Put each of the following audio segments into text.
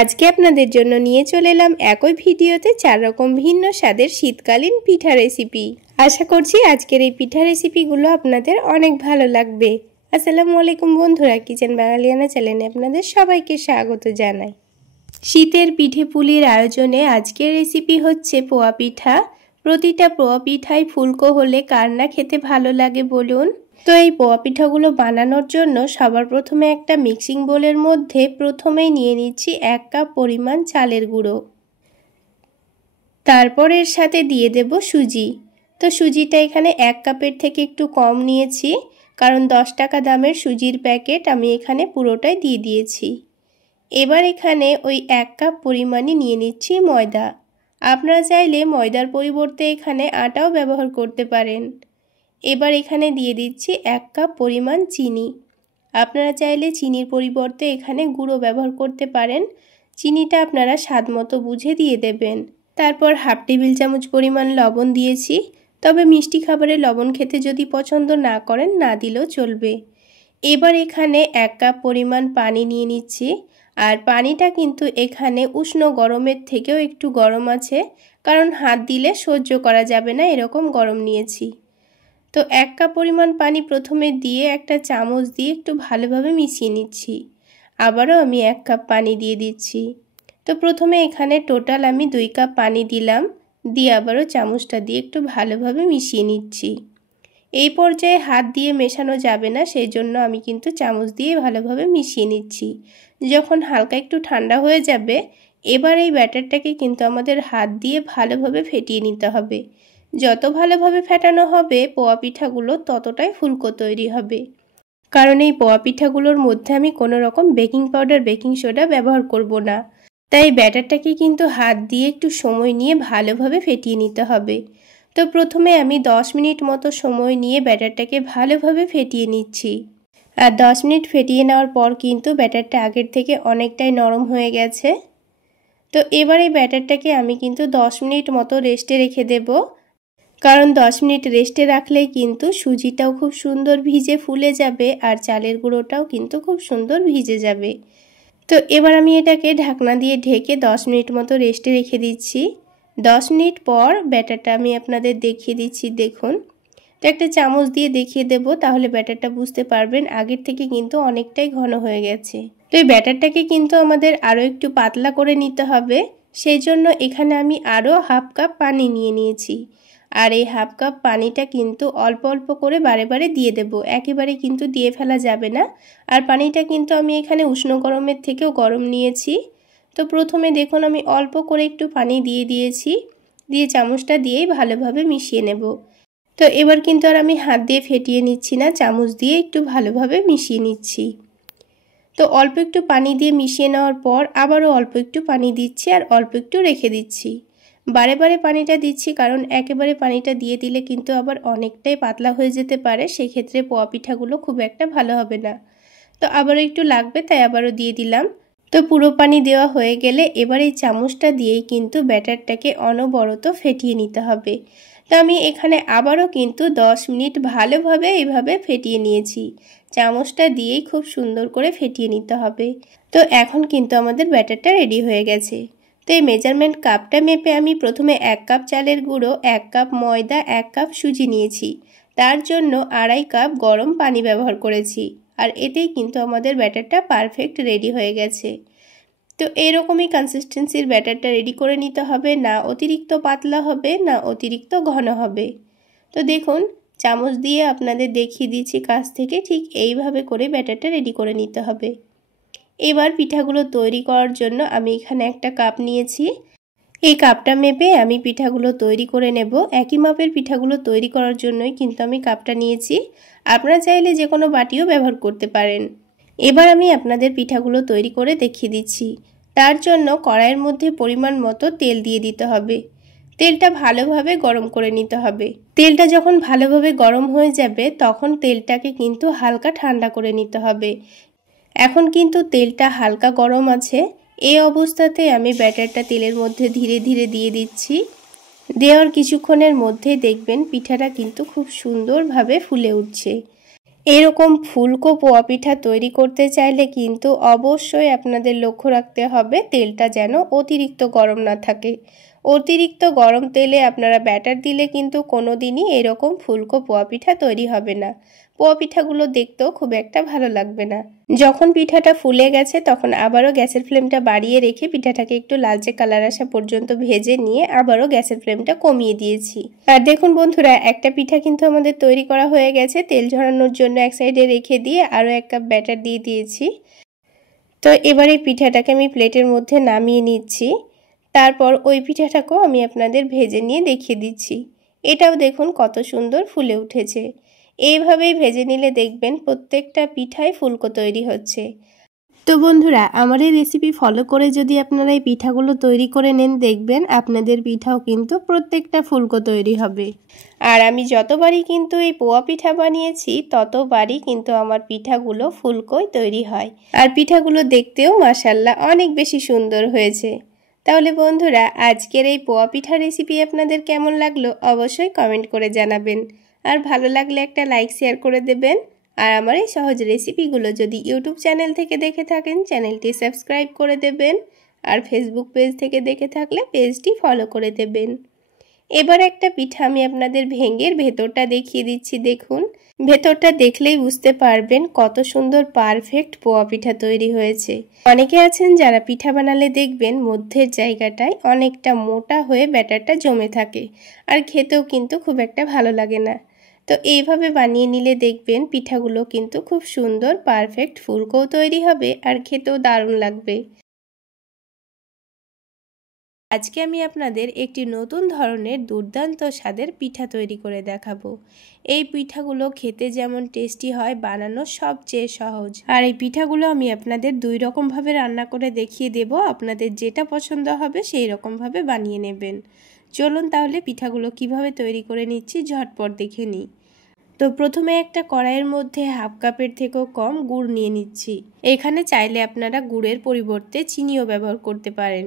আজকে আপনাদের জন্য নিয়ে চলে এলাম একই ভিডিওতে 4 রকম ভিন্ন স্বাদের শীতকালীন পিঠা রেসিপি। আশা করছি আজকের এই পিঠা রেসিপিগুলো আপনাদের অনেক ভালো লাগবে। আসসালামু আলাইকুম বন্ধুরা, কিচেন বাঙালিয়ানা চ্যানেলে আপনাদের সবাইকে স্বাগত জানাই। শীতের পিঠে পুলির আয়োজনে আজকের রেসিপি হচ্ছে পোয়া পিঠা। প্রতিটা পোয়া পিঠাই ফুলকো হলে কার না খেতে ভালো লাগে বলুন। তো এই পোয়া পিঠাগুলো বানানোর জন্য সবার প্রথমে একটা মিক্সিং বোলের মধ্যে প্রথমেই নিয়ে নিচ্ছি 1 কাপ পরিমাণ চালের গুঁড়ো। তারপর এর সাথে দিয়ে দেব সুজি। তো সুজিটা এখানে 1 কাপের থেকে একটু কম নিয়েছি, কারণ 10 টাকা দামের সুজির প্যাকেট আমি এখানে পুরোটাই দিয়ে দিয়েছি। এবার এখানে ওই 1 কাপ পরিমাণই নিয়ে নিচ্ছি ময়দা। আপনারা চাইলে ময়দার পরিবর্তে এখানে আটাও ব্যবহার করতে পারেন। এবার এখানে দিয়ে দিচ্ছি 1 কাপ পরিমাণ চিনি। আপনারা চাইলে চিনির পরিবর্তে এখানে গুঁড়ো ব্যবহার করতে পারেন। চিনিটা আপনারা স্বাদমতো বুঝে দিয়ে দেবেন। তারপর হাফ টেবিল চামচ পরিমাণ লবণ দিয়েছি, তবে মিষ্টি খাবারে লবণ খেতে যদি পছন্দ না করেন না দিলেও চলবে। এবার এখানে 1 কাপ পরিমাণ পানি নিয়ে নিচ্ছি, আর পানিটা কিন্তু এখানে উষ্ণ গরমের থেকেও একটু গরম আছে, কারণ হাত দিলে সহ্য করা যাবে না এরকম গরম নিয়েছি। তো 1 কাপ পরিমাণ পানি প্রথমে দিয়ে একটা চামচ দিয়ে একটু ভালোভাবে মিশিয়ে নিচ্ছি। আবারও আমি 1 কাপ পানি দিয়ে দিচ্ছি। তো প্রথমে এখানে টোটাল আমি 2 কাপ পানি দিলাম, দিয়ে আবারও চামচটা দিয়ে একটু ভালোভাবে মিশিয়ে নিচ্ছি। এই পর্যায়ে হাত দিয়ে মেশানো যাবে না, সেই জন্য আমি কিন্তু চামচ দিয়ে ভালোভাবে মিশিয়ে নিচ্ছি। যখন হালকা একটু ঠান্ডা হয়ে যাবে, এবার এই ব্যাটারটাকে কিন্তু আমাদের হাত দিয়ে ভালোভাবে ফেটিয়ে নিতে হবে। যত ভালোভাবে ফেটানো হবে পোয়া পিঠাগুলো ততটাই ফুলকো তৈরি হবে, কারণ এই পোয়া পিঠাগুলোর মধ্যে আমি কোনো রকম বেকিং পাউডার বেকিং সোডা ব্যবহার করব না। তাই ব্যাটারটাকে কিন্তু হাত দিয়ে একটু সময় নিয়ে ভালোভাবে ফেটিয়ে নিতে হবে। তো প্রথমে আমি 10 মিনিট মতো সময় নিয়ে ব্যাটারটাকে ভালোভাবে ফেটিয়ে নিচ্ছি। আর 10 মিনিট ফেটিয়ে নেওয়ার পর কিন্তু ব্যাটারটা আগের থেকে অনেকটাই নরম হয়ে গেছে। তো এবার এই ব্যাটারটাকে আমি কিন্তু 10 মিনিট মতো রেস্টে রেখে দেব, কারণ 10 মিনিট রেস্টে রাখলেই কিন্তু সুজিটাও খুব সুন্দর ভিজে ফুলে যাবে, আর চালের গুঁড়োটাও কিন্তু খুব সুন্দর ভিজে যাবে। তো এবার আমি এটাকে ঢাকনা দিয়ে ঢেকে 10 মিনিট মতো রেস্টে রেখে দিচ্ছি। 10 মিনিট পর ব্যাটারটা আমি আপনাদের দেখিয়ে দিচ্ছি, দেখুন। তো একটা চামচ দিয়ে দেখিয়ে দেব, তাহলে ব্যাটারটা বুঝতে পারবেন আগের থেকে কিন্তু অনেকটাই ঘন হয়ে গেছে। তো এই ব্যাটারটাকে কিন্তু আমাদের আরও একটু পাতলা করে নিতে হবে, সেই জন্য এখানে আমি আরও হাফ কাপ পানি নিয়ে নিয়েছি। আর এই হাফ কাপ পানিটা কিন্তু অল্প অল্প করে বারে বারে দিয়ে দেব, একেবারে কিন্তু দিয়ে ফেলা যাবে না। আর পানিটা কিন্তু আমি এখানে উষ্ণ গরমের থেকেও গরম নিয়েছি। তো প্রথমে দেখুন আমি অল্প করে একটু পানি দিয়ে দিয়েছি, দিয়ে চামচটা দিয়েই ভালোভাবে মিশিয়ে নেব। তো এবার কিন্তু আর আমি হাত দিয়ে ফেটিয়ে নিচ্ছি না, চামচ দিয়ে একটু ভালোভাবে মিশিয়ে নিচ্ছি। তো অল্প একটু পানি দিয়ে মিশিয়ে নেওয়ার পর আবারও অল্প একটু পানি দিচ্ছি, আর অল্প একটু রেখে দিচ্ছি। বারে বারে পানিটা দিচ্ছি, কারণ একেবারে পানিটা দিয়ে দিলে কিন্তু আবার অনেকটাই পাতলা হয়ে যেতে পারে, সেক্ষেত্রে পোয়া পিঠাগুলো খুব একটা ভালো হবে না। তো আবারও একটু লাগবে, তাই আবারও দিয়ে দিলাম। তো পুরো পানি দেওয়া হয়ে গেলে এবার এই চামচটা দিয়েই কিন্তু ব্যাটারটাকে অনবরত ফেটিয়ে নিতে হবে। তো আমি এখানে আবারও কিন্তু 10 মিনিট ভালোভাবে এইভাবে ফেটিয়ে নিয়েছি। চামচটা দিয়েই খুব সুন্দর করে ফেটিয়ে নিতে হবে। তো এখন কিন্তু আমাদের ব্যাটারটা রেডি হয়ে গেছে। তো এই মেজারমেন্ট কাপটা মেপে আমি প্রথমে 1 কাপ চালের গুঁড়ো, 1 কাপ ময়দা, 1 কাপ সুজি নিয়েছি। তার জন্য 2.5 কাপ গরম পানি ব্যবহার করেছি। আর এতেই কিন্তু আমাদের ব্যাটারটা পারফেক্ট রেডি হয়ে গেছে। তো এইরকমই কনসিস্টেন্সির ব্যাটারটা রেডি করে নিতে হবে, না অতিরিক্ত পাতলা হবে না অতিরিক্ত ঘন হবে। তো দেখুন চামচ দিয়ে আপনাদের দেখিয়ে দিচ্ছি কাছ থেকে, ঠিক এইভাবে করে ব্যাটারটা রেডি করে নিতে হবে। এবার পিঠাগুলো তৈরি করার জন্য আমি এখানে একটা কাপ নিয়েছি। এই কাপটা মেপে আমি পিঠাগুলো তৈরি করে নেব। একই মাপের পিঠাগুলো তৈরি করার জন্যই কিন্তু আমি কাপটা নিয়েছি। আপনারা চাইলে যে কোনো বাটিও ব্যবহার করতে পারেন। এবার আমি আপনাদের পিঠাগুলো তৈরি করে দেখিয়ে দিচ্ছি। তার জন্য কড়াইয়ের মধ্যে পরিমাণ মতো তেল দিয়ে দিতে হবে। তেলটা ভালোভাবে গরম করে নিতে হবে। তেলটা যখন ভালোভাবে গরম হয়ে যাবে তখন তেলটাকে কিন্তু হালকা ঠান্ডা করে নিতে হবে। এখন কিন্তু তেলটা হালকা গরম আছে, এই অবস্থাতে আমি ব্যাটারটা তেলের মধ্যে ধীরে ধীরে দিয়ে দিচ্ছি। দেওয়ার কিছুক্ষণের মধ্যে দেখবেন পিঠাটা কিন্তু খুব সুন্দরভাবে ফুলে উঠছে। এরকম ফুলকো পোয়া পিঠা তৈরি করতে চাইলে কিন্তু অবশ্যই আপনাদের লক্ষ্য রাখতে হবে তেলটা যেন অতিরিক্ত গরম না থাকে। অতিরিক্ত গরম তেলে আপনারা ব্যাটার দিলে কিন্তু কোনোদিনই এরকম ফুলকো পোয়া পিঠা তৈরি হবে না। পোয়া পিঠাগুলো দেখতেও খুব একটা ভালো লাগবে না। যখন পিঠাটা ফুলে গেছে তখন আবারও গ্যাসের ফ্লেমটা বাড়িয়ে রেখে পিঠাটাকে একটু লালচে কালার আসা পর্যন্ত ভেজে নিয়ে আবারও গ্যাসের ফ্লেমটা কমিয়ে দিয়েছি। আর দেখুন বন্ধুরা, একটা পিঠা কিন্তু আমাদের তৈরি করা হয়ে গেছে। তেল ঝরানোর জন্য এক সাইডে রেখে দিয়ে আরও 1 কাপ ব্যাটার দিয়ে দিয়েছি। তো এবার এই পিঠাটাকে আমি প্লেটের মধ্যে নামিয়ে নিচ্ছি। তারপর ওই পিঠাটাকেও আমি আপনাদের ভেজে নিয়ে দেখিয়ে দিচ্ছি। এটাও দেখুন কত সুন্দর ফুলে উঠেছে। এইভাবেই ভেজে নিলে দেখবেন প্রত্যেকটা পিঠাই ফুলকো তৈরি হচ্ছে। তো বন্ধুরা, আমার এই রেসিপি ফলো করে যদি আপনারা এই পিঠাগুলো তৈরি করে নেন, দেখবেন আপনাদের পিঠাও কিন্তু প্রত্যেকটা ফুলকো তৈরি হবে। আর আমি যতবারই কিন্তু এই পোয়া পিঠা বানিয়েছি ততবারই কিন্তু আমার পিঠাগুলো ফুলকোই তৈরি হয়। আর পিঠাগুলো দেখতেও মাশাআল্লাহ অনেক বেশি সুন্দর হয়েছে। তাহলে বন্ধুরা, আজকের এই পোয়া পিঠা রেসিপি আপনাদের কেমন লাগলো অবশ্যই কমেন্ট করে জানাবেন। আর ভালো লাগলে একটা লাইক শেয়ার করে দেবেন। আর আমার এই সহজ রেসিপিগুলো যদি ইউটিউব চ্যানেল থেকে দেখে থাকেন চ্যানেলটি সাবস্ক্রাইব করে দেবেন। আর ফেসবুক পেজ থেকে দেখে থাকলে পেজটি ফলো করে দেবেন। এবার একটা পিঠা আমি আপনাদের ভেঙে ভেতরটা দেখিয়ে দিচ্ছি। দেখুন, ভেতরটা দেখলেই বুঝতে পারবেন কত সুন্দর পারফেক্ট পোয়া পিঠা তৈরি হয়েছে। অনেকে আছেন যারা পিঠা বানালে দেখবেন মধ্যের জায়গাটায় অনেকটা মোটা হয়ে ব্যাটারটা জমে থাকে, আর খেতেও কিন্তু খুব একটা ভালো লাগে না। তো এইভাবে বানিয়ে নিলে দেখবেন পিঠাগুলো কিন্তু খুব সুন্দর পারফেক্ট ফুলকোও তৈরি হবে আর খেতেও দারুণ লাগবে। আজকে আমি আপনাদের একটি নতুন ধরনের দুর্দান্ত স্বাদের পিঠা তৈরি করে দেখাবো। এই পিঠাগুলো খেতে যেমন টেস্টি হয়, বানানো সবচেয়ে সহজ। আর এই পিঠাগুলো আমি আপনাদের 2 রকমভাবে রান্না করে দেখিয়ে দেব। আপনাদের যেটা পছন্দ হবে সেই রকমভাবে বানিয়ে নেবেন। চলুন তাহলে পিঠাগুলো কিভাবে তৈরি করে নিচ্ছি ঝটপট দেখে নিই। তো প্রথমে একটা কড়াইয়ের মধ্যে 1/2 কাপের থেকেও কম গুড় নিয়ে নিচ্ছি। এখানে চাইলে আপনারা গুড়ের পরিবর্তে চিনিও ব্যবহার করতে পারেন।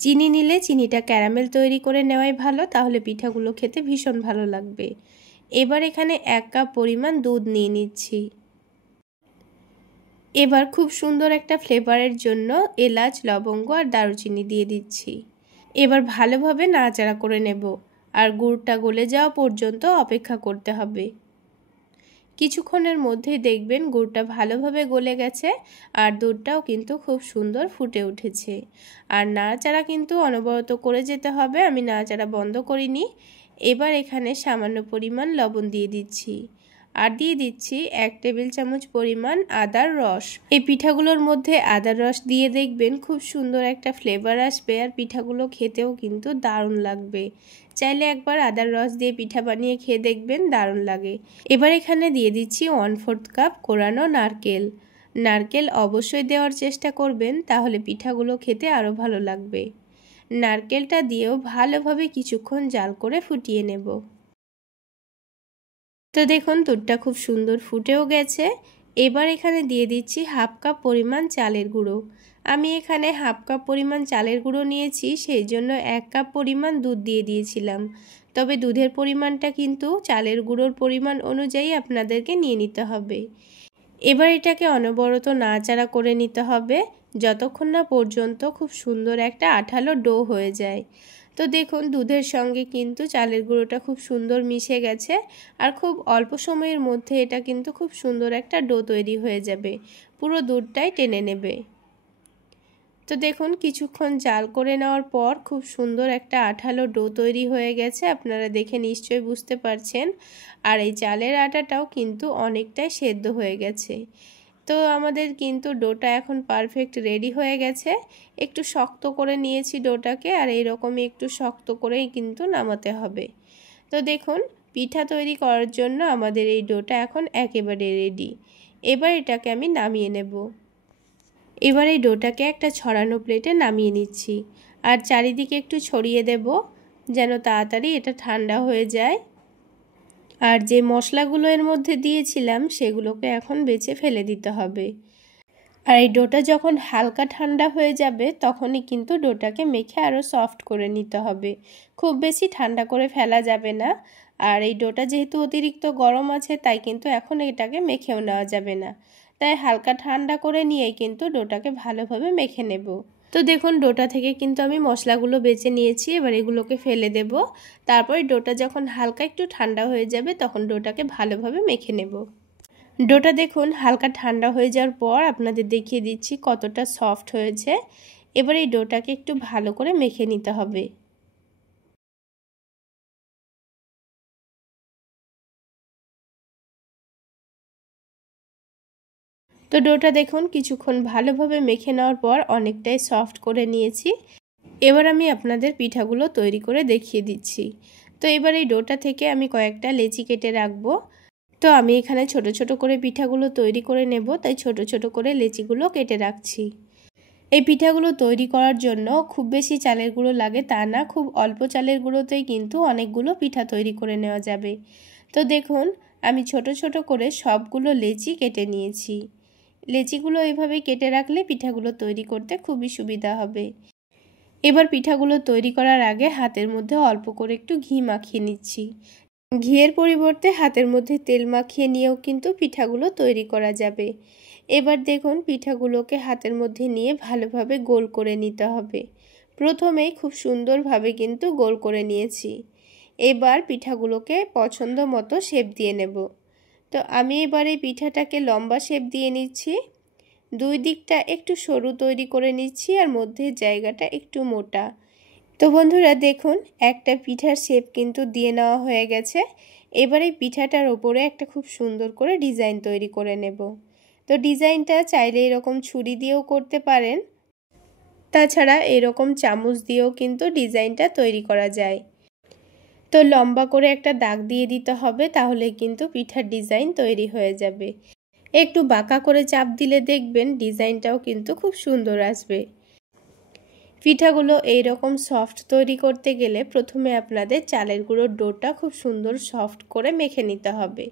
চিনি নিলে চিনিটা ক্যারামেল তৈরি করে নেওয়াই ভালো, তাহলে পিঠাগুলো খেতে ভীষণ ভালো লাগবে। এবার এখানে 1 কাপ পরিমাণ দুধ নিয়ে নিচ্ছি। এবার খুব সুন্দর একটা ফ্লেভারের জন্য এলাচ, লবঙ্গ আর দারুচিনি দিয়ে দিচ্ছি। এবার ভালোভাবে নাড়াচাড়া করে নেব, আর গুড়টা গলে যাওয়া পর্যন্ত অপেক্ষা করতে হবে। কিছুক্ষণের মধ্যেই দেখবেন গুড়টা ভালোভাবে গলে গেছে আর দুধটাও কিন্তু খুব সুন্দর ফুটে উঠেছে। আর নাড়াচাড়া কিন্তু অনবরত করে যেতে হবে, আমি নাড়াচাড়া বন্ধ করিনি। এবার এখানে সামান্য পরিমাণ লবণ দিয়ে দিচ্ছি, আর দিয়ে দিচ্ছি 1 টেবিল চামচ পরিমাণ আদার রস। এই পিঠাগুলোর মধ্যে আদার রস দিয়ে দেখবেন খুব সুন্দর একটা ফ্লেভার আসবে, আর পিঠাগুলো খেতেও কিন্তু দারুণ লাগবে। চাইলে একবার আদার রস দিয়ে পিঠা বানিয়ে খেয়ে দেখবেন, দারুণ লাগে। এবার এখানে দিয়ে দিচ্ছি 1/4 কাপ কোরানো নারকেল। নারকেল অবশ্যই দেওয়ার চেষ্টা করবেন, তাহলে পিঠাগুলো খেতে আরও ভালো লাগবে। নারকেলটা দিয়েও ভালোভাবে কিছুক্ষণ জাল করে ফুটিয়ে নেব। তো দেখুন দুধটা খুব সুন্দর ফুটেও গেছে। এবার এখানে দিয়ে দিচ্ছি 1/2 কাপ পরিমাণ চালের গুঁড়ো। আমি এখানে 1/2 কাপ পরিমাণ চালের গুঁড়ো নিয়েছি, সেই জন্য 1 কাপ পরিমাণ দুধ দিয়ে দিয়েছিলাম। তবে দুধের পরিমাণটা কিন্তু চালের গুঁড়োর পরিমাণ অনুযায়ী আপনাদেরকে নিয়ে নিতে হবে। এবার এটাকে অনবরত নাড়াচাড়া করে নিতে হবে যতক্ষণ না পর্যন্ত খুব সুন্দর একটা আঠালো ডো হয়ে যায়। তো দেখুন দুধের সঙ্গে কিন্তু চালের গুঁড়োটা খুব সুন্দর মিশে গেছে, আর খুব অল্প সময়ের মধ্যে এটা কিন্তু খুব সুন্দর একটা ডো তৈরি হয়ে যাবে, পুরো দুধটাই টেনে নেবে। তো দেখুন কিছুক্ষণ জাল করে নেওয়ার পর খুব সুন্দর একটা আঠালো ডো তৈরি হয়ে গেছে, আপনারা দেখে নিশ্চয়ই বুঝতে পারছেন। আর এই চালের আটাটাও কিন্তু অনেকটাই সেদ্ধ হয়ে গেছে। তো আমাদের কিন্তু ডোটা এখন পারফেক্ট রেডি হয়ে গেছে। একটু শক্ত করে নিয়েছি ডোটাকে, আর এইরকমই একটু শক্ত করেই কিন্তু নামাতে হবে। তো দেখুন পিঠা তৈরি করার জন্য আমাদের এই ডোটা এখন একেবারে রেডি। এবার এটাকে আমি নামিয়ে নেব। এবার এই ডোটাকে একটা ছড়ানো প্লেটে নামিয়ে নিচ্ছি, আর চারিদিকে একটু ছড়িয়ে দেব যেন তাড়াতাড়ি এটা ঠান্ডা হয়ে যায়। আর যে মশলাগুলো এর মধ্যে দিয়েছিলাম সেগুলোকে এখন বেছে ফেলে দিতে হবে। আর এই ডোটা যখন হালকা ঠান্ডা হয়ে যাবে তখনই কিন্তু ডোটাকে মেখে আরও সফট করে নিতে হবে। খুব বেশি ঠান্ডা করে ফেলা যাবে না। আর এই ডোটা যেহেতু অতিরিক্ত গরম আছে তাই কিন্তু এখন এটাকে মেখেও নেওয়া যাবে না। তাই হালকা ঠান্ডা করে নিয়েই কিন্তু ডোটাকে ভালোভাবে মেখে নেব। তো দেখুন ডোটা থেকে কিন্তু আমি মশলাগুলো বেছে নিয়েছি, এবার এগুলোকে ফেলে দেব। তারপর ডোটা যখন হালকা একটু ঠান্ডা হয়ে যাবে তখন ডোটাকে ভালোভাবে মেখে নেব। ডোটা দেখুন হালকা ঠান্ডা হয়ে যাওয়ার পর আপনাদের দেখিয়ে দিচ্ছি কতটা সফট হয়েছে। এবার এই ডোটাকে একটু ভালো করে মেখে নিতে হবে। তো ডোটা দেখুন কিছুক্ষণ ভালোভাবে মেখে নেওয়ার পর অনেকটাই সফট করে নিয়েছি। এবার আমি আপনাদের পিঠাগুলো তৈরি করে দেখিয়ে দিচ্ছি। তো এবার এই ডোটা থেকে আমি কয়েকটা লেচি কেটে রাখবো। তো আমি এখানে ছোট ছোট করে পিঠাগুলো তৈরি করে নেব, তাই ছোট ছোট করে লেচিগুলো কেটে রাখছি। এই পিঠাগুলো তৈরি করার জন্য খুব বেশি চালের গুঁড়ো লাগে তা না, খুব অল্প চালের গুঁড়োতেই কিন্তু অনেকগুলো পিঠা তৈরি করে নেওয়া যাবে। তো দেখুন আমি ছোট ছোট করে সবগুলো লেচি কেটে নিয়েছি। লেচিগুলো এভাবে কেটে রাখলে পিঠাগুলো তৈরি করতে খুবই সুবিধা হবে। এবার পিঠাগুলো তৈরি করার আগে হাতের মধ্যে অল্প করে একটু ঘি মাখিয়ে নিচ্ছি। ঘিয়ের পরিবর্তে হাতের মধ্যে তেল মাখিয়ে নিয়েও কিন্তু পিঠাগুলো তৈরি করা যাবে। এবার দেখুন পিঠাগুলোকে হাতের মধ্যে নিয়ে ভালোভাবে গোল করে নিতে হবে। প্রথমেই খুব সুন্দরভাবে কিন্তু গোল করে নিয়েছি। এবার পিঠাগুলোকে পছন্দ মতো শেপ দিয়ে নেব। তো আমি এবার এই পিঠাটাকে লম্বা শেপ দিয়ে নিচ্ছি। দুই দিকটা একটু সরু তৈরি করে নিচ্ছি আর মধ্যের জায়গাটা একটু মোটা। তো বন্ধুরা দেখুন একটা পিঠার শেপ কিন্তু দিয়ে নেওয়া হয়ে গেছে। এবার এই পিঠাটার ওপরে একটা খুব সুন্দর করে ডিজাইন তৈরি করে নেব। তো ডিজাইনটা চাইলে এরকম ছুরি দিয়েও করতে পারেন, তাছাড়া এরকম চামচ দিয়েও কিন্তু ডিজাইনটা তৈরি করা যায়। তো লম্বা করে একটা দাগ দিয়ে দিতে হবে, তাহলে কিন্তু পিঠার ডিজাইন তৈরি হয়ে যাবে। একটু বাঁকা করে চাপ দিলে দেখবেন ডিজাইনটাও কিন্তু খুব সুন্দর আসবে। পিঠাগুলো এইরকম সফট তৈরি করতে গেলে প্রথমে আপনাদের চালের গুঁড়োর ডোটা খুব সুন্দর সফট করে মেখে নিতে হবে,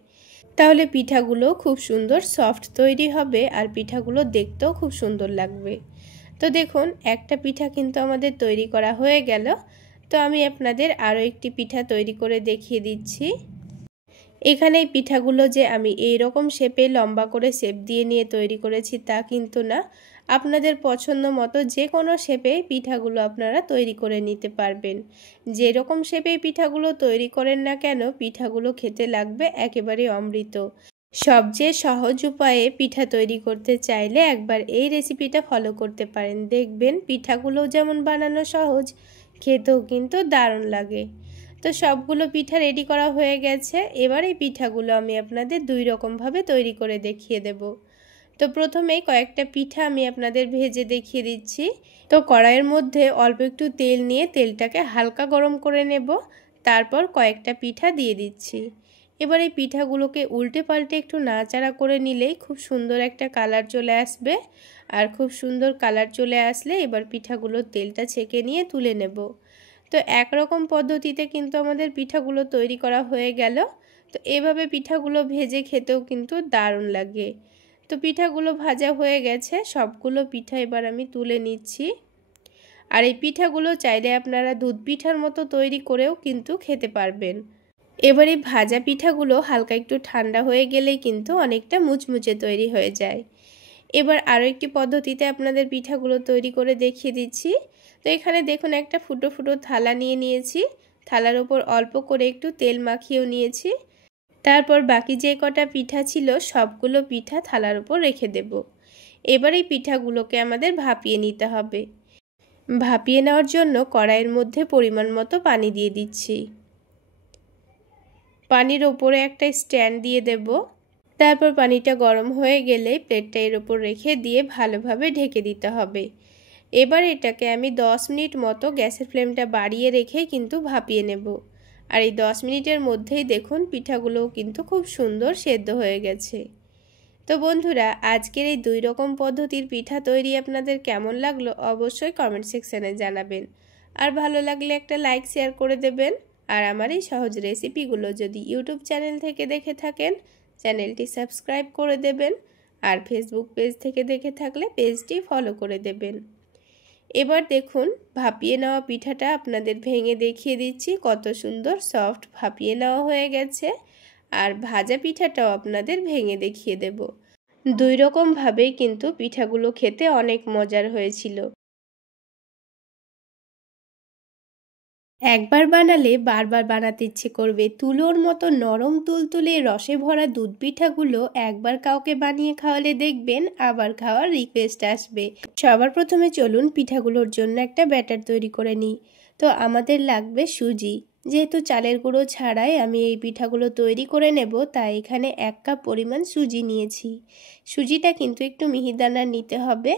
তাহলে পিঠাগুলো খুব সুন্দর সফট তৈরি হবে আর পিঠাগুলো দেখতেও খুব সুন্দর লাগবে। তো দেখুন একটা পিঠা কিন্তু আমাদের তৈরি করা হয়ে গেল। তো আমি আপনাদের আরও একটি পিঠা তৈরি করে দেখিয়ে দিচ্ছি। এখানে এই পিঠাগুলো যে আমি এইরকম শেপে লম্বা করে শেপ দিয়ে নিয়ে তৈরি করেছি তা কিন্তু না, আপনাদের পছন্দ মতো যে কোনো শেপে পিঠাগুলো আপনারা তৈরি করে নিতে পারবেন। যেরকম শেপে পিঠাগুলো তৈরি করেন না কেন পিঠাগুলো খেতে লাগবে একেবারে অমৃত। সবচেয়ে সহজ উপায়ে পিঠা তৈরি করতে চাইলে একবার এই রেসিপিটা ফলো করতে পারেন, দেখবেন পিঠাগুলো যেমন বানানো সহজ, খেতেও কিন্তু দারুণ লাগে। তো সবগুলো পিঠা রেডি করা হয়ে গেছে। এবার এই পিঠাগুলো আমি আপনাদের দুই রকমভাবে তৈরি করে দেখিয়ে দেব। তো প্রথমেই কয়েকটা পিঠা আমি আপনাদের ভেজে দেখিয়ে দিচ্ছি। তো কড়াইয়ের মধ্যে অল্প একটু তেল নিয়ে তেলটাকে হালকা গরম করে নেব, তারপর কয়েকটা পিঠা দিয়ে দিচ্ছি। এবার এই পিঠাগুলোকে উল্টে পাল্টে একটু নাড়াচাড়া করে নিলেই খুব সুন্দর একটা কালার চলে আসবে। আর খুব সুন্দর কালার চলে আসলে এবার পিঠাগুলোর তেলটা ছেঁকে নিয়ে তুলে নেব। তো একরকম পদ্ধতিতে কিন্তু আমাদের পিঠাগুলো তৈরি করা হয়ে গেল। তো এভাবে পিঠাগুলো ভেজে খেতেও কিন্তু দারুণ লাগে। তো পিঠাগুলো ভাজা হয়ে গেছে, সবগুলো পিঠা এবার আমি তুলে নিচ্ছি। আর এই পিঠাগুলো চাইলে আপনারা দুধ পিঠার মতো তৈরি করেও কিন্তু খেতে পারবেন। এবার এই ভাজা পিঠাগুলো হালকা একটু ঠান্ডা হয়ে গেলেই কিন্তু অনেকটা মুচমুচে তৈরি হয়ে যায়। এবার আরও একটি পদ্ধতিতে আপনাদের পিঠাগুলো তৈরি করে দেখিয়ে দিচ্ছি। তো এখানে দেখুন একটা ফুটো ফুটো থালা নিয়ে নিয়েছি, থালার উপর অল্প করে একটু তেল মাখিয়েও নিয়েছি। তারপর বাকি যে কটা পিঠা ছিল সবগুলো পিঠা থালার উপর রেখে দেব। এবার এই পিঠাগুলোকে আমাদের ভাপিয়ে নিতে হবে। ভাপিয়ে নেওয়ার জন্য কড়াইয়ের মধ্যে পরিমাণ মতো পানি দিয়ে দিচ্ছি। পানির ওপরে একটা স্ট্যান্ড দিয়ে দেব। তারপর পানিটা গরম হয়ে গেলে প্লেটটা এর ওপর রেখে দিয়ে ভালোভাবে ঢেকে দিতে হবে। এবার এটাকে আমি 10 মিনিট মতো গ্যাসের ফ্লেমটা বাড়িয়ে রেখেই কিন্তু ভাপিয়ে নেব। আর এই 10 মিনিটের মধ্যেই দেখুন পিঠাগুলোও কিন্তু খুব সুন্দর সেদ্ধ হয়ে গেছে। তো বন্ধুরা আজকের এই দুই রকম পদ্ধতির পিঠা তৈরি আপনাদের কেমন লাগলো অবশ্যই কমেন্ট সেকশানে জানাবেন। আর ভালো লাগলে একটা লাইক শেয়ার করে দেবেন। আর আমার এই সহজ রেসিপিগুলো যদি ইউটিউব চ্যানেল থেকে দেখে থাকেন চ্যানেলটি সাবস্ক্রাইব করে দেবেন। আর ফেসবুক পেজ থেকে দেখে থাকলে পেজটি ফলো করে দেবেন। এবার দেখুন ভাপিয়ে নেওয়া পিঠাটা আপনাদের ভেঙে দেখিয়ে দিচ্ছি, কত সুন্দর সফট ভাপিয়ে নেওয়া হয়ে গেছে। আর ভাজা পিঠাটাও আপনাদের ভেঙে দেখিয়ে দেব। দুই রকমভাবেই কিন্তু পিঠাগুলো খেতে অনেক মজার হয়েছিল। একবার বানালে বারবার বানাতে ইচ্ছে করবে। তুলোর মতো নরম তুলতুলে রসে ভরা দুধ পিঠাগুলো একবার কাউকে বানিয়ে খাওয়ালে দেখবেন আবার খাওয়ার রিকোয়েস্ট আসবে। সবার প্রথমে চলুন পিঠাগুলোর জন্য একটা ব্যাটার তৈরি করে নিই। তো আমাদের লাগবে সুজি। যেহেতু চালের গুঁড়ো ছাড়াই আমি এই পিঠাগুলো তৈরি করে নেব, তাই এখানে 1 কাপ পরিমাণ সুজি নিয়েছি। সুজিটা কিন্তু একটু মিহি দানার নিতে হবে।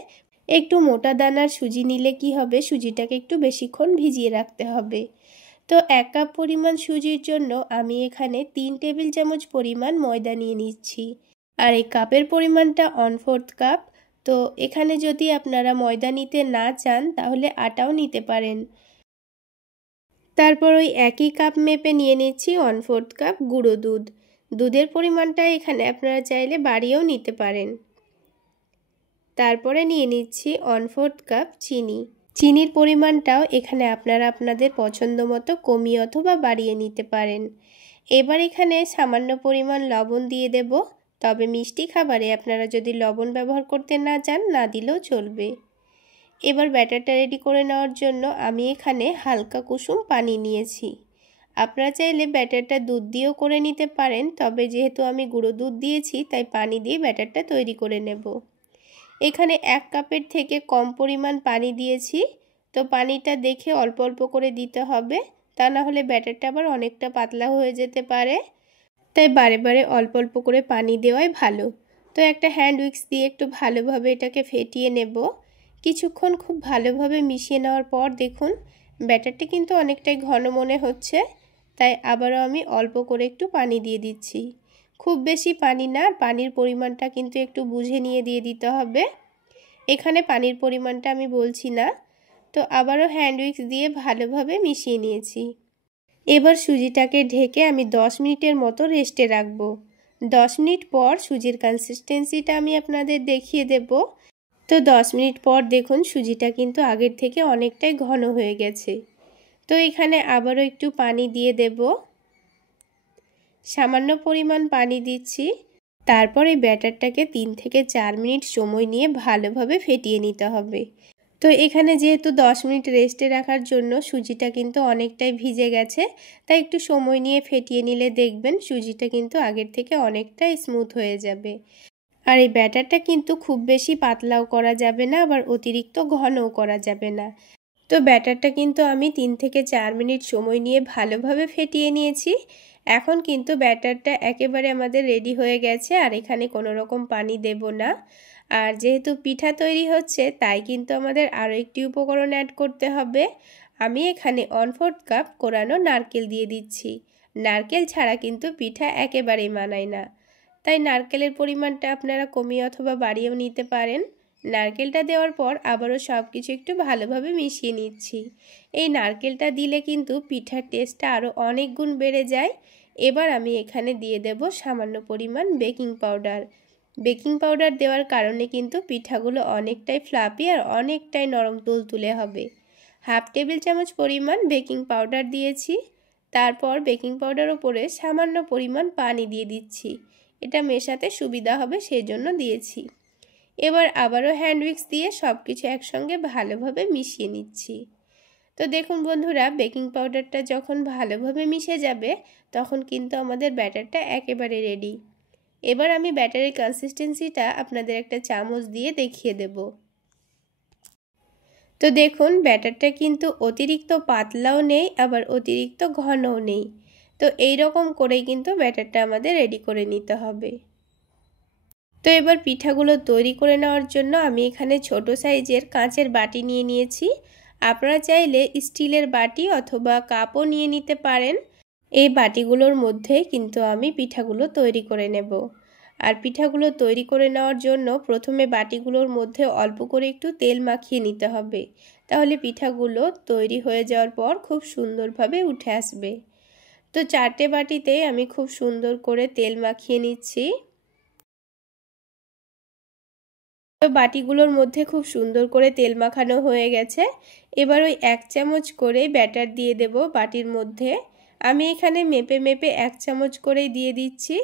একটু মোটা দানার সুজি নিলে কি হবে, সুজিটাকে একটু বেশিক্ষণ ভিজিয়ে রাখতে হবে। তো 1 কাপ পরিমাণ সুজির জন্য আমি এখানে 3 টেবিল চামচ পরিমাণ ময়দা নিয়ে নিচ্ছি। আর এই কাপের পরিমাণটা 1/4 কাপ। তো এখানে যদি আপনারা ময়দা নিতে না চান তাহলে আটাও নিতে পারেন। তারপর ওই একই কাপ মেপে নিয়ে নিচ্ছি 1/4 কাপ গুঁড়ো দুধ। দুধের পরিমাণটা এখানে আপনারা চাইলে বাড়িয়েও নিতে পারেন। তারপরে নিয়ে নিচ্ছি 1/4 কাপ চিনি। চিনির পরিমাণটাও এখানে আপনারা আপনাদের পছন্দ মতো কমিয়ে অথবা বাড়িয়ে নিতে পারেন। এবার এখানে সামান্য পরিমাণ লবণ দিয়ে দেব। তবে মিষ্টি খাবারে আপনারা যদি লবণ ব্যবহার করতে না চান, না দিলেও চলবে। এবার ব্যাটারটা রেডি করে নেওয়ার জন্য আমি এখানে হালকা কুসুম পানি নিয়েছি। আপনারা চাইলে ব্যাটারটা দুধ দিয়েও করে নিতে পারেন, তবে যেহেতু আমি গুঁড়ো দুধ দিয়েছি তাই পানি দিয়ে ব্যাটারটা তৈরি করে নেব। এখানে 1 কাপের থেকে কম পরিমাণ পানি দিয়েছি। তো পানিটা দেখে অল্প অল্প করে দিতে হবে, তা না হলে ব্যাটারটা আবার অনেকটা পাতলা হয়ে যেতে পারে। তাই বারে বারে অল্প অল্প করে পানি দেওয়াই ভালো। তো একটা হ্যান্ড উইক্স দিয়ে একটু ভালোভাবে এটাকে ফেটিয়ে নেব। কিছুক্ষণ খুব ভালোভাবে মিশিয়ে নেওয়ার পর দেখুন ব্যাটারটা কিন্তু অনেকটাই ঘন মনে হচ্ছে। তাই আবারও আমি অল্প করে একটু পানি দিয়ে দিচ্ছি। খুব বেশি পানি না, পানির পরিমাণটা কিন্তু একটু বুঝে নিয়ে দিয়ে দিতে হবে। এখানে পানির পরিমাণটা আমি বলছি না। তো আবারও হ্যান্ড উইক্স দিয়ে ভালোভাবে মিশিয়ে নিয়েছি। এবার সুজিটাকে ঢেকে আমি 10 মিনিটের মতো রেস্টে রাখবো। 10 মিনিট পর সুজির কনসিস্টেন্সিটা আমি আপনাদের দেখিয়ে দেব। তো 10 মিনিট পর দেখুন সুজিটা কিন্তু আগের থেকে অনেকটাই ঘন হয়ে গেছে। তো এখানে আবারও একটু পানি দিয়ে দেব। সামান্য পরিমাণ পানি দিচ্ছি। তারপর এই ব্যাটারটাকে 3 থেকে 4 মিনিট সময় নিয়ে ভালোভাবে ফেটিয়ে নিতে হবে। তো এখানে যেহেতু 10 মিনিট রেস্টে রাখার জন্য সুজিটা কিন্তু অনেকটাই ভিজে গেছে, তাই একটু সময় নিয়ে ফেটিয়ে নিলে দেখবেন সুজিটা কিন্তু আগের থেকে অনেকটাই স্মুথ হয়ে যাবে। আর এই ব্যাটারটা কিন্তু খুব বেশি পাতলাও করা যাবে না, আবার অতিরিক্ত ঘনও করা যাবে না। তো ব্যাটারটা কিন্তু আমি 3 থেকে 4 মিনিট সময় নিয়ে ভালোভাবে ফেটিয়ে নিয়েছি। এখন কিন্তু ব্যাটারটা একেবারে আমাদের রেডি হয়ে গেছে, আর এখানে কোনো রকম পানি দেব না। আর যেহেতু পিঠা তৈরি হচ্ছে তাই কিন্তু আমাদের আরও একটি উপকরণ অ্যাড করতে হবে। আমি এখানে 1/4 কাপ কোরানো নারকেল দিয়ে দিচ্ছি। নারকেল ছাড়া কিন্তু পিঠা একেবারেই মানায় না, তাই নারকেলের পরিমাণটা আপনারা কমিয়ে অথবা বাড়িয়েও নিতে পারেন। নারকেলটা দেওয়ার পর আবারও সব কিছু একটু ভালোভাবে মিশিয়ে নিচ্ছি। এই নারকেলটা দিলে কিন্তু পিঠার টেস্টটা আরও অনেক গুণ বেড়ে যায়। এবার আমি এখানে দিয়ে দেব সামান্য পরিমাণ বেকিং পাউডার। বেকিং পাউডার দেওয়ার কারণে কিন্তু পিঠাগুলো অনেকটাই ফ্লাফি আর অনেকটাই নরম তুলতুলে হবে। হাফ টেবিল চামচ পরিমাণ বেকিং পাউডার দিয়েছি। তারপর বেকিং পাউডার উপরে সামান্য পরিমাণ পানি দিয়ে দিচ্ছি। এটা মেশাতে সুবিধা হবে সেই জন্য দিয়েছি। এবার আবারও হ্যান্ড উইক্স দিয়ে সব কিছু একসঙ্গে ভালোভাবে মিশিয়ে নিচ্ছি। তো দেখুন বন্ধুরা, বেকিং পাউডারটা যখন ভালোভাবে মিশে যাবে তখন কিন্তু আমাদের ব্যাটারটা একেবারে রেডি। এবার আমি ব্যাটারের কনসিস্টেন্সিটা আপনাদের একটা চামচ দিয়ে দেখিয়ে দেব। তো দেখুন ব্যাটারটা কিন্তু অতিরিক্ত পাতলাও নেই, আবার অতিরিক্ত ঘনও নেই। তো এই রকম করেই কিন্তু ব্যাটারটা আমাদের রেডি করে নিতে হবে। তো এবার পিঠাগুলো তৈরি করে নেওয়ার জন্য আমি এখানে ছোট সাইজের কাঁচের বাটি নিয়ে নিয়েছি। আপনারা চাইলে স্টিলের বাটি অথবা কাপও নিয়ে নিতে পারেন। এই বাটিগুলোর মধ্যে কিন্তু আমি পিঠাগুলো তৈরি করে নেব। আর পিঠাগুলো তৈরি করে নেওয়ার জন্য প্রথমে বাটিগুলোর মধ্যে অল্প করে একটু তেল মাখিয়ে নিতে হবে, তাহলে পিঠাগুলো তৈরি হয়ে যাওয়ার পর খুব সুন্দরভাবে উঠে আসবে। তো 4টে বাটিতে আমি খুব সুন্দর করে তেল মাখিয়ে নিচ্ছি। তো বাটিগুলোর মধ্যে খুব সুন্দর করে তেল মাখানো হয়ে গেছে। এবার ওই 1 চামচ করে ব্যাটার দিয়ে দেব বাটির মধ্যে। আমি এখানে মেপে মেপে 1 চামচ করেই দিয়ে দিচ্ছি।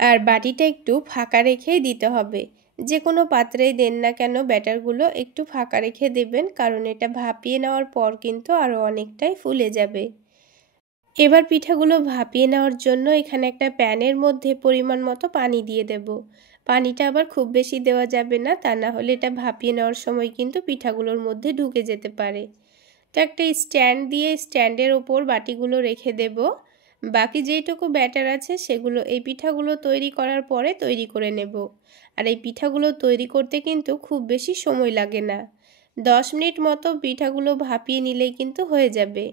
আর বাটিটা একটু ফাঁকা রেখেই দিতে হবে। যে কোনো পাত্রেই দেন না কেন ব্যাটারগুলো একটু ফাঁকা রেখে দেবেন, কারণ এটা ভাপিয়ে নেওয়ার পর কিন্তু আরও অনেকটাই ফুলে যাবে। এবার পিঠাগুলো ভাপিয়ে নেওয়ার জন্য এখানে একটা প্যানের মধ্যে পরিমাণ মতো পানি দিয়ে দেব। পানিটা আবার খুব বেশি দেওয়া যাবে না, তা না হলে এটা ভাপিয়ে নেওয়ার সময় কিন্তু পিঠাগুলোর মধ্যে ঢুকে যেতে পারে। তো একটা স্ট্যান্ড দিয়ে স্ট্যান্ডের ওপর বাটিগুলো রেখে দেব। বাকি যেইটুকু ব্যাটার আছে সেগুলো এই পিঠাগুলো তৈরি করার পরে তৈরি করে নেব। আর এই পিঠাগুলো তৈরি করতে কিন্তু খুব বেশি সময় লাগে না, 10 মিনিট মতো পিঠাগুলো ভাপিয়ে নিলেই কিন্তু হয়ে যাবে।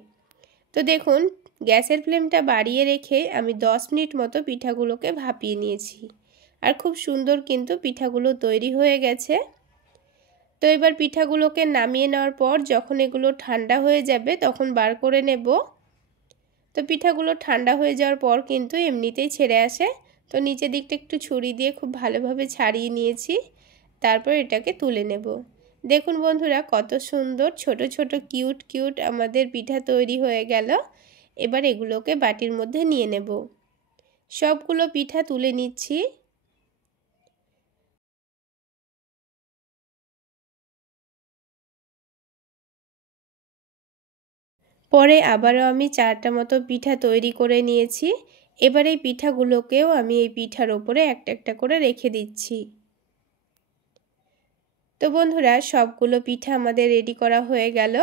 তো দেখুন, গ্যাসের ফ্লেমটা বাড়িয়ে রেখে আমি 10 মিনিট মতো পিঠাগুলোকে ভাপিয়ে নিয়েছি। আর খুব সুন্দর কিন্তু পিঠাগুলো তৈরি হয়ে গেছে। তো এবার পিঠাগুলোকে নামিয়ে নেওয়ার পর যখন এগুলো ঠান্ডা হয়ে যাবে তখন বার করে নেব। তো পিঠাগুলো ঠান্ডা হয়ে যাওয়ার পর কিন্তু এমনিতেই ছেড়ে আসে। তো নিচের দিকটা একটু ছুরি দিয়ে খুব ভালোভাবে ছাড়িয়ে নিয়েছি, তারপর এটাকে তুলে নেব। দেখুন বন্ধুরা, কত সুন্দর ছোট ছোট কিউট কিউট আমাদের পিঠা তৈরি হয়ে গেল। এবার এগুলোকে বাটির মধ্যে নিয়ে নেব। সবগুলো পিঠা তুলে নিচ্ছি। পরে আবারও আমি 4টা মতো পিঠা তৈরি করে নিয়েছি। এবার এই পিঠাগুলোকেও আমি এই পিঠার ওপরে একটা একটা করে রেখে দিচ্ছি। তো বন্ধুরা, সবগুলো পিঠা আমাদের রেডি করা হয়ে গেল।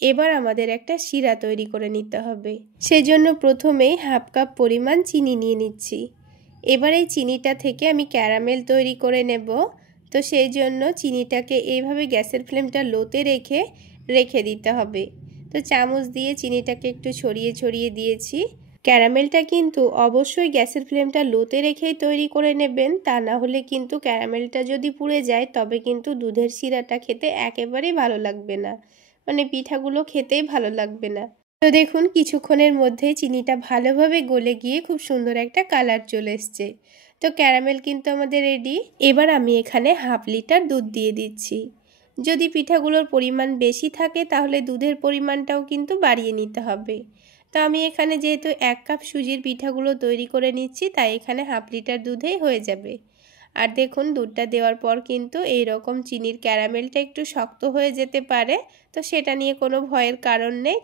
এবার আমাদের একটা শিরা তৈরি করে নিতে হবে। সেজন্য প্রথমেই হাফ কাপ পরিমাণ চিনি নিয়ে নিচ্ছি। এবার এই চিনিটা থেকে আমি ক্যারামেল তৈরি করে নেব। তো সেই জন্য চিনিটাকে এইভাবে গ্যাসের ফ্লেমটা লোতে রেখে দিতে হবে। তো চামচ দিয়ে চিনিটাকে একটু ছড়িয়ে ছড়িয়ে দিয়েছি। ক্যারামেলটা কিন্তু অবশ্যই গ্যাসের ফ্লেমটা লোতে রেখেই তৈরি করে নেবেন, তা না হলে কিন্তু ক্যারামেলটা যদি পুড়ে যায় তবে কিন্তু দুধের শিরাটা খেতে একেবারেই ভালো লাগবে না, মানে পিঠাগুলো খেতেই ভালো লাগবে না। তো দেখুন, কিছুক্ষণের মধ্যেই চিনিটা ভালোভাবে গলে গিয়ে খুব সুন্দর একটা কালার চলে এসছে। তো ক্যারামেল কিন্তু আমাদের রেডি। এবার আমি এখানে হাফ লিটার দুধ দিয়ে দিচ্ছি। যদি পিঠাগুলোর পরিমাণ বেশি থাকে তাহলে দুধের পরিমাণটাও কিন্তু বাড়িয়ে নিতে হবে। তো আমি এখানে যেহেতু 1 কাপ সুজির পিঠাগুলো তৈরি করে নিচ্ছি, তাই এখানে হাফ লিটার দুধেই হয়ে যাবে। আর দেখুন, দুধটা দেওয়ার পর কিন্তু এই রকম চিনির ক্যারামেলটা একটু শক্ত হয়ে যেতে পারে, তো সেটা নিয়ে কোনো ভয়ের কারণ নেই।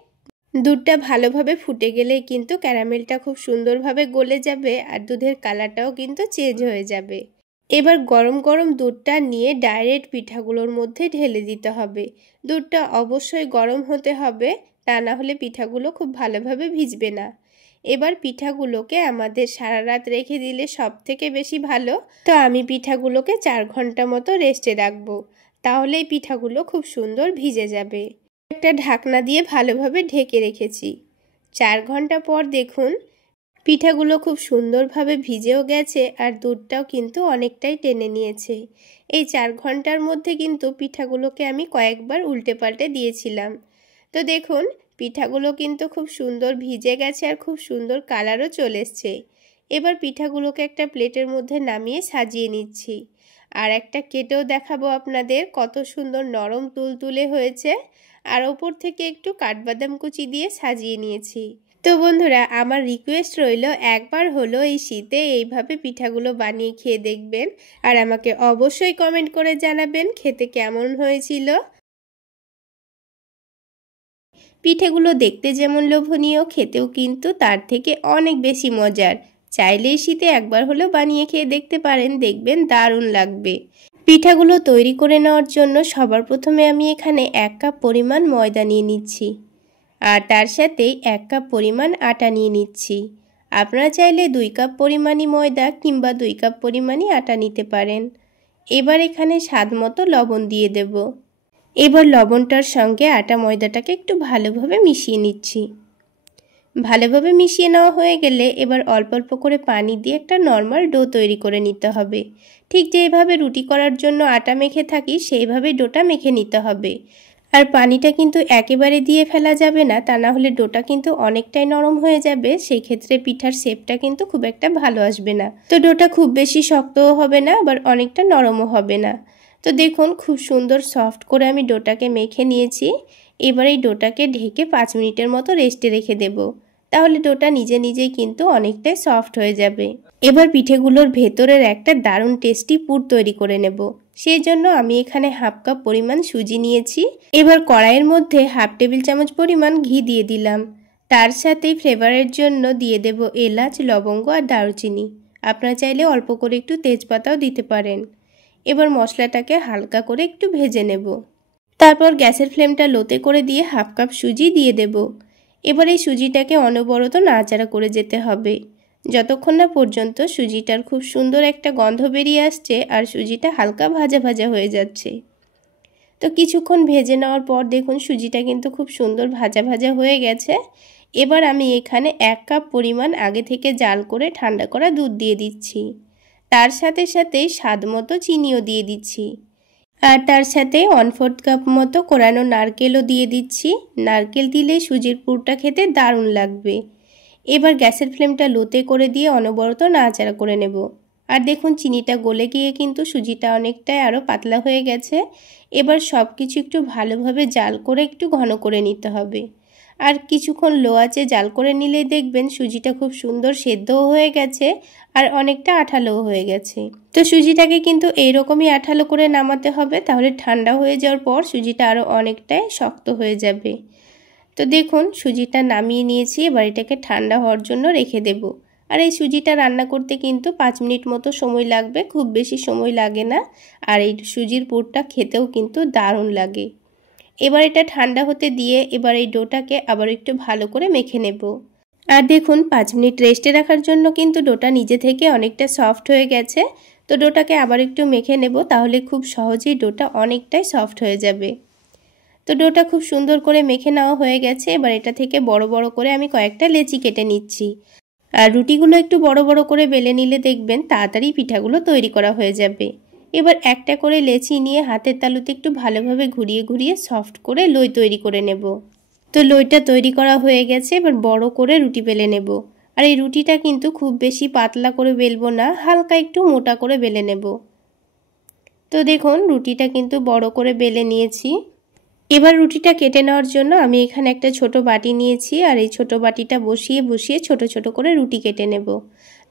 দুধটা ভালোভাবে ফুটে গেলেই কিন্তু ক্যারামেলটা খুব সুন্দরভাবে গলে যাবে আর দুধের কালারটাও কিন্তু চেঞ্জ হয়ে যাবে। এবার গরম গরম দুধটা নিয়ে ডাইরেক্ট পিঠাগুলোর মধ্যে ঢেলে দিতে হবে। দুধটা অবশ্যই গরম হতে হবে, তা না হলে পিঠাগুলো খুব ভালোভাবে ভিজবে না। এবার পিঠাগুলোকে আমাদের সারা রাত রেখে দিলে সব থেকে বেশি ভালো। তো আমি পিঠাগুলোকে 4 ঘন্টা মতো রেস্টে রাখবো, তাহলেই পিঠাগুলো খুব সুন্দর ভিজে যাবে। একটা ঢাকনা দিয়ে ভালোভাবে ঢেকে রেখেছি। 4 ঘন্টা পর দেখুন, পিঠাগুলো খুব সুন্দরভাবে ভিজেও গেছে আর দুধটাও কিন্তু অনেকটাই টেনে নিয়েছে। এই 4 ঘন্টার মধ্যে কিন্তু পিঠাগুলোকে আমি কয়েকবার উল্টে পাল্টে দিয়েছিলাম। তো দেখুন, পিঠাগুলো কিন্তু খুব সুন্দর ভিজে গেছে আর খুব সুন্দর কালারও চলে এসছে। এবার পিঠাগুলোকে একটা প্লেটের মধ্যে নামিয়ে সাজিয়ে নিচ্ছি। আর একটা কেটেও দেখাবো আপনাদের, কত সুন্দর নরম তুলতুলে হয়েছে। আর ওপর থেকে একটু কাঠবাদাম কুচি দিয়ে সাজিয়ে নিয়েছি। তো বন্ধুরা, আমার রিকোয়েস্ট রইল, একবার হলো এই শীতে এইভাবে পিঠাগুলো বানিয়ে খেয়ে দেখবেন আর আমাকে অবশ্যই কমেন্ট করে জানাবেন খেতে কেমন হয়েছিল। পিঠেগুলো দেখতে যেমন লোভনীয়, খেতেও কিন্তু তার থেকে অনেক বেশি মজার। চাইলেই শীতে একবার হলেও বানিয়ে খেয়ে দেখতে পারেন, দেখবেন দারুণ লাগবে। পিঠাগুলো তৈরি করে নেওয়ার জন্য সবার প্রথমে আমি এখানে 1 কাপ পরিমাণ ময়দা নিয়ে নিচ্ছি আর তার সাথেই 1 কাপ পরিমাণ আটা নিয়ে নিচ্ছি। আপনারা চাইলে 2 কাপ পরিমাণই ময়দা কিংবা 2 কাপ পরিমাণই আটা নিতে পারেন। এবার এখানে স্বাদ মতো লবণ দিয়ে দেব। এবার লবণটার সঙ্গে আটা ময়দাটাকে একটু ভালোভাবে মিশিয়ে নিচ্ছি। ভালোভাবে মিশিয়ে নেওয়া হয়ে গেলে এবার অল্প অল্প করে পানি দিয়ে একটা নর্মাল ডো তৈরি করে নিতে হবে। ঠিক যেভাবে রুটি করার জন্য আটা মেখে থাকি সেইভাবেই ডোটা মেখে নিতে হবে। আর পানিটা কিন্তু একেবারে দিয়ে ফেলা যাবে না, তা না হলে ডোটা কিন্তু অনেকটাই নরম হয়ে যাবে, সেই ক্ষেত্রে পিঠার শেপটা কিন্তু খুব একটা ভালো আসবে না। তো ডোটা খুব বেশি শক্তও হবে না, আবার অনেকটা নরমও হবে না। তো দেখুন খুব সুন্দর সফট করে আমি ডোটাকে মেখে নিয়েছি। এবার এই ডোটাকে ঢেকে 5 মিনিটের মতো রেস্টে রেখে দেব। তাহলে ডোটা নিজে নিজেই কিন্তু অনেকটাই সফট হয়ে যাবে। এবার পিঠেগুলোর ভেতরের একটা দারুণ টেস্টি পুর তৈরি করে নেব। সেই জন্য আমি এখানে হাফ কাপ পরিমাণ সুজি নিয়েছি। এবার কড়াইয়ের মধ্যে হাফ টেবিল চামচ পরিমাণ ঘি দিয়ে দিলাম। তার সাথেই ফ্লেভারের জন্য দিয়ে দেব এলাচ, লবঙ্গ আর দারুচিনি। আপনারা চাইলে অল্প করে একটু তেজপাতাও দিতে পারেন। এবার মশলাটাকে হালকা করে একটু ভেজে নেব। তারপর গ্যাসের ফ্লেমটা লোতে করে দিয়ে হাফ কাপ সুজি দিয়ে দেব। এবার এই সুজিটাকে অনবরত নাড়াচাড়া করে যেতে হবে, যতক্ষণ না পর্যন্ত সুজিটার খুব সুন্দর একটা গন্ধ বেরিয়ে আসছে আর সুজিটা হালকা ভাজা ভাজা হয়ে যাচ্ছে। তো কিছুক্ষণ ভেজে নেওয়ার পর দেখুন সুজিটা কিন্তু খুব সুন্দর ভাজা ভাজা হয়ে গেছে। এবার আমি এখানে 1 কাপ পরিমাণ আগে থেকে জাল করে ঠান্ডা করা দুধ দিয়ে দিচ্ছি। তার সাথে সাথে স্বাদ মতো চিনিও দিয়ে দিচ্ছি। আর তার সাথে 1/4 কাপ মতো কোরানো নারকেলও দিয়ে দিচ্ছি। নারকেল দিলে সুজির পুরটা খেতে দারুণ লাগবে। এবার গ্যাসের ফ্লেমটা লোতে করে দিয়ে অনবরত নাড়াচাড়া করে নেব। আর দেখুন চিনিটা গলে গিয়ে কিন্তু সুজিটা অনেকটাই আরও পাতলা হয়ে গেছে। এবার সব কিছু একটু ভালোভাবে জাল করে একটু ঘন করে নিতে হবে। আর কিছুক্ষণ লো আঁচে জাল করে নিলেই দেখবেন সুজিটা খুব সুন্দর সেদ্ধও হয়ে গেছে আর অনেকটা আঠালোও হয়ে গেছে। তো সুজিটাকে কিন্তু এইরকমই আঠালো করে নামাতে হবে, তাহলে ঠান্ডা হয়ে যাওয়ার পর সুজিটা আরও অনেকটাই শক্ত হয়ে যাবে। তো দেখুন সুজিটা নামিয়ে নিয়েছি। এবার এটাকে ঠান্ডা হওয়ার জন্য রেখে দেব। আর এই সুজিটা রান্না করতে কিন্তু 5 মিনিট মতো সময় লাগবে, খুব বেশি সময় লাগে না। আর এই সুজির পুরটা খেতেও কিন্তু দারুণ লাগে। এবার এটা ঠান্ডা হতে দিয়ে এবার এই ডোটাকে আবার একটু ভালো করে মেখে নেব। আর দেখুন 5 মিনিট রেস্টে রাখার জন্য কিন্তু ডোটা নিজে থেকে অনেকটা সফট হয়ে গেছে। তো ডোটাকে আবার একটু মেখে নেব, তাহলে খুব সহজেই ডোটা অনেকটাই সফট হয়ে যাবে। তো ডোটা খুব সুন্দর করে মেখে নেওয়া হয়ে গেছে। এবার এটা থেকে বড় বড় করে আমি কয়েকটা লেচি কেটে নিচ্ছি। আর রুটিগুলো একটু বড় বড় করে বেলে নিলে দেখবেন তাড়াতাড়ি পিঠাগুলো তৈরি করা হয়ে যাবে। এবার একটা করে লেচি নিয়ে হাতের তালুতে একটু ভালোভাবে ঘুরিয়ে ঘুরিয়ে সফট করে লই তৈরি করে নেব। তো লইটা তৈরি করা হয়ে গেছে। এবার বড় করে রুটি বেলে নেব। আর এই রুটিটা কিন্তু খুব বেশি পাতলা করে বেলবো না, হালকা একটু মোটা করে বেলে নেব। তো দেখুন রুটিটা কিন্তু বড় করে বেলে নিয়েছি। এবার রুটিটা কেটে নেওয়ার জন্য আমি এখানে একটা ছোট বাটি নিয়েছি। আর এই ছোট বাটিটা বসিয়ে বসিয়ে ছোট ছোট করে রুটি কেটে নেব।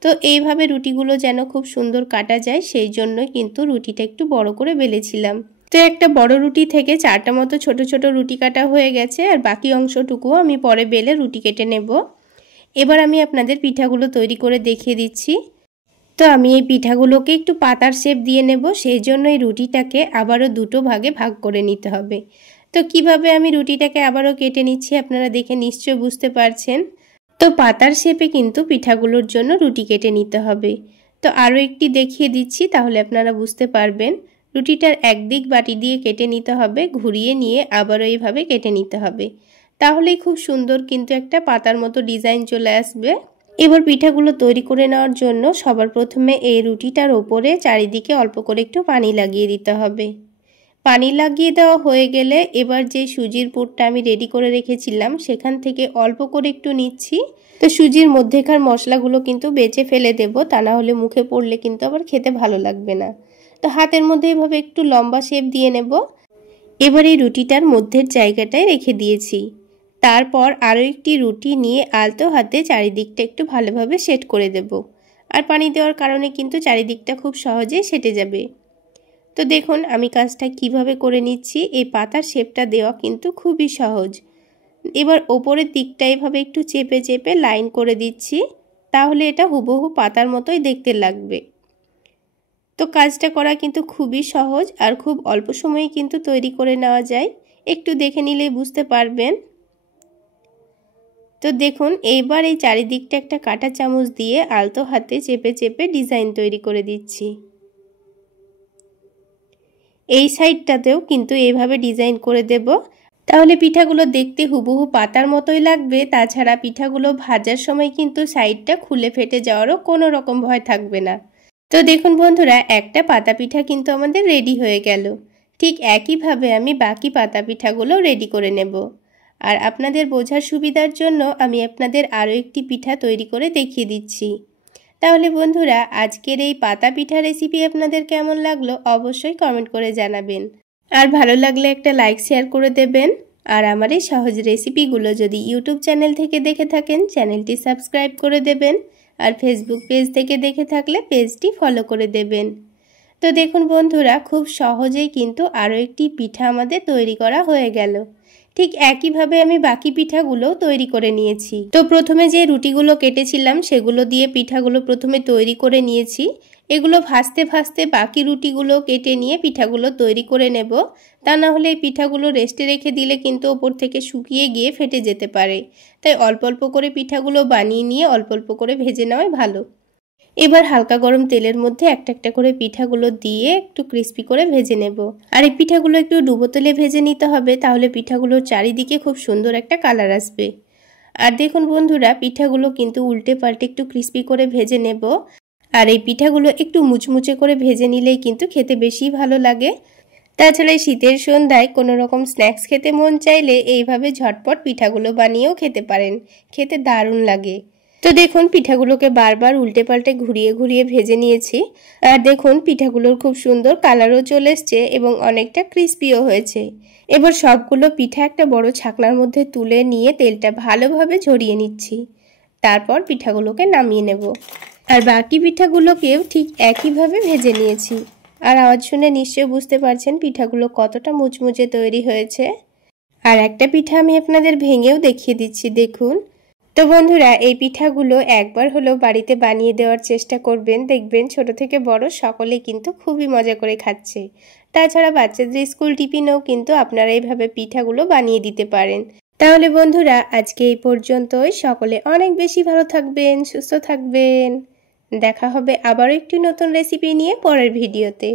তো এইভাবে রুটিগুলো যেন খুব সুন্দর কাটা যায় সেই জন্য কিন্তু রুটিটা একটু বড় করে বেলেছিলাম। তো একটা বড় রুটি থেকে 4টা মতো ছোট ছোট রুটি কাটা হয়ে গেছে। আর বাকি অংশটুকুও আমি পরে বেলে রুটি কেটে নেব। এবার আমি আপনাদের পিঠাগুলো তৈরি করে দেখিয়ে দিচ্ছি। তো আমি এই পিঠাগুলোকে একটু পাতার শেপ দিয়ে নেব, সেই জন্য এই রুটিটাকে আবারও দুটো ভাগে ভাগ করে নিতে হবে। তো কিভাবে আমি রুটিটাকে আবারও কেটে নিচ্ছি আপনারা দেখে নিশ্চয় বুঝতে পারছেন। তো পাতার শেপে কিন্তু পিঠাগুলোর জন্য রুটি কেটে নিতে হবে। তো আরও একটি দেখিয়ে দিচ্ছি, তাহলে আপনারা বুঝতে পারবেন। রুটিটার একদিক বাটি দিয়ে কেটে নিতে হবে, ঘুরিয়ে নিয়ে আবারও এইভাবে কেটে নিতে হবে। তাহলেই খুব সুন্দর কিন্তু একটা পাতার মতো ডিজাইন চলে আসবে। এবার পিঠাগুলো তৈরি করে নেওয়ার জন্য সবার প্রথমে এই রুটিটার ওপরে চারিদিকে অল্প করে একটু পানি লাগিয়ে দিতে হবে। পানি লাগিয়ে দেওয়া হয়ে গেলে এবার যে সুজির পুরটা আমি রেডি করে রেখেছিলাম সেখান থেকে অল্প করে একটু নিচ্ছি। তো সুজির মধ্যেকার মশলাগুলো কিন্তু বেঁচে ফেলে দেব, তা না হলে মুখে পড়লে কিন্তু আবার খেতে ভালো লাগবে না। তো হাতের মধ্যে এভাবে একটু লম্বা শেপ দিয়ে নেব। এবার এই রুটিটার মধ্যের জায়গাটায় রেখে দিয়েছি। তারপর আরও একটি রুটি নিয়ে আলতো হাতে চারিদিকটা একটু ভালোভাবে সেট করে দেব। আর পানি দেওয়ার কারণে কিন্তু চারিদিকটা খুব সহজেই সেটে যাবে। তো দেখুন আমি কাজটা কিভাবে করে নিচ্ছি। এই পাতার শেপটা দেওয়া কিন্তু খুবই সহজ। এবার ওপরের দিকটা এভাবে একটু চেপে চেপে লাইন করে দিচ্ছি, তাহলে এটা হুবহু পাতার মতোই দেখতে লাগবে। তো কাজটা করা কিন্তু খুবই সহজ আর খুব অল্প সময়ে কিন্তু তৈরি করে নেওয়া যায়। একটু দেখে নিলেই বুঝতে পারবেন। তো দেখুন এইবার এই চারিদিকটা একটা কাঁটা চামচ দিয়ে আলতো হাতে চেপে চেপে ডিজাইন তৈরি করে দিচ্ছি। এই সাইডটাতেও কিন্তু এইভাবে ডিজাইন করে দেব, তাহলে পিঠাগুলো দেখতে হুবহু পাতার মতোই লাগবে। তাছাড়া পিঠাগুলো ভাজার সময় কিন্তু সাইডটা খুলে ফেটে যাওয়ারও কোনো রকম ভয় থাকবে না। তো দেখুন বন্ধুরা, একটা পাতা পিঠা কিন্তু আমাদের রেডি হয়ে গেল। ঠিক একইভাবে আমি বাকি পাতা পিঠাগুলো রেডি করে নেব। আর আপনাদের বোঝার সুবিধার জন্য আমি আপনাদের আরও একটি পিঠা তৈরি করে দেখিয়ে দিচ্ছি। তাহলে বন্ধুরা আজকের এই পাতা পিঠা রেসিপি আপনাদের কেমন লাগলো অবশ্যই কমেন্ট করে জানাবেন। আর ভালো লাগলে একটা লাইক শেয়ার করে দেবেন। আর আমার এই সহজ রেসিপিগুলো যদি ইউটিউব চ্যানেল থেকে দেখে থাকেন চ্যানেলটি সাবস্ক্রাইব করে দেবেন। আর ফেসবুক পেজ থেকে দেখে থাকলে পেজটি ফলো করে দেবেন। তো দেখুন বন্ধুরা খুব সহজেই কিন্তু আরও একটি পিঠা আমাদের তৈরি করা হয়ে গেল। ঠিক একইভাবে আমি বাকি পিঠাগুলোও তৈরি করে নিয়েছি। তো প্রথমে যে রুটিগুলো কেটেছিলাম সেগুলো দিয়ে পিঠাগুলো প্রথমে তৈরি করে নিয়েছি। এগুলো ভাজতে ভাজতে বাকি রুটিগুলো কেটে নিয়ে পিঠাগুলো তৈরি করে নেব। তা না হলে এই পিঠাগুলো রেস্টে রেখে দিলে কিন্তু ওপর থেকে শুকিয়ে গিয়ে ফেটে যেতে পারে। তাই অল্প অল্প করে পিঠাগুলো বানিয়ে নিয়ে অল্প অল্প করে ভেজে নেওয়াই ভালো। এবার হালকা গরম তেলের মধ্যে একটা একটা করে পিঠাগুলো দিয়ে একটু ক্রিস্পি করে ভেজে নেব। আর এই পিঠাগুলো একটু ডুবো তেলে ভেজে নিতে হবে, তাহলে পিঠাগুলোর চারিদিকে খুব সুন্দর একটা কালার আসবে। আর দেখুন বন্ধুরা পিঠাগুলো কিন্তু উল্টে পাল্টে একটু ক্রিস্পি করে ভেজে নেব। আর এই পিঠাগুলো একটু মুচমুচে করে ভেজে নিলেই কিন্তু খেতে বেশি ভালো লাগে। তাছাড়া শীতের সন্ধ্যায় কোনো রকম স্ন্যাক্স খেতে মন চাইলে এইভাবে ঝটপট পিঠাগুলো বানিয়েও খেতে পারেন, খেতে দারুণ লাগে। তো দেখুন পিঠাগুলোকে বারবার উল্টে পাল্টে ঘুরিয়ে ঘুরিয়ে ভেজে নিয়েছি। আর দেখুন পিঠাগুলোর খুব সুন্দর কালারও চলে এসছে এবং অনেকটা ক্রিস্পিও হয়েছে। এবার সবগুলো পিঠা একটা বড় ছাকনার মধ্যে তুলে নিয়ে তেলটা ভালোভাবে ঝরিয়ে নিচ্ছি। তারপর পিঠাগুলোকে নামিয়ে নেব। আর বাকি পিঠাগুলোকেও ঠিক একইভাবে ভেজে নিয়েছি। আর আওয়াজ শুনে নিশ্চয়ই বুঝতে পারছেন পিঠাগুলো কতটা মুচমুচে তৈরি হয়েছে। আর একটা পিঠা আমি আপনাদের ভেঙেও দেখিয়ে দিচ্ছি, দেখুন। তো বন্ধুরা এই পিঠাগুলো একবার হলেও বাড়িতে বানিয়ে দেওয়ার চেষ্টা করবেন, দেখবেন ছোট থেকে বড় সকলে কিন্তু খুবই মজা করে খাচ্ছে। তাছাড়া বাচ্চাদের স্কুল টিফিনেও কিন্তু আপনারা এইভাবে পিঠাগুলো বানিয়ে দিতে পারেন। তাহলে বন্ধুরা আজকে এই পর্যন্তই। সকলে অনেক বেশি ভালো থাকবেন, সুস্থ থাকবেন। দেখা হবে আবারও একটি নতুন রেসিপি নিয়ে পরের ভিডিওতে।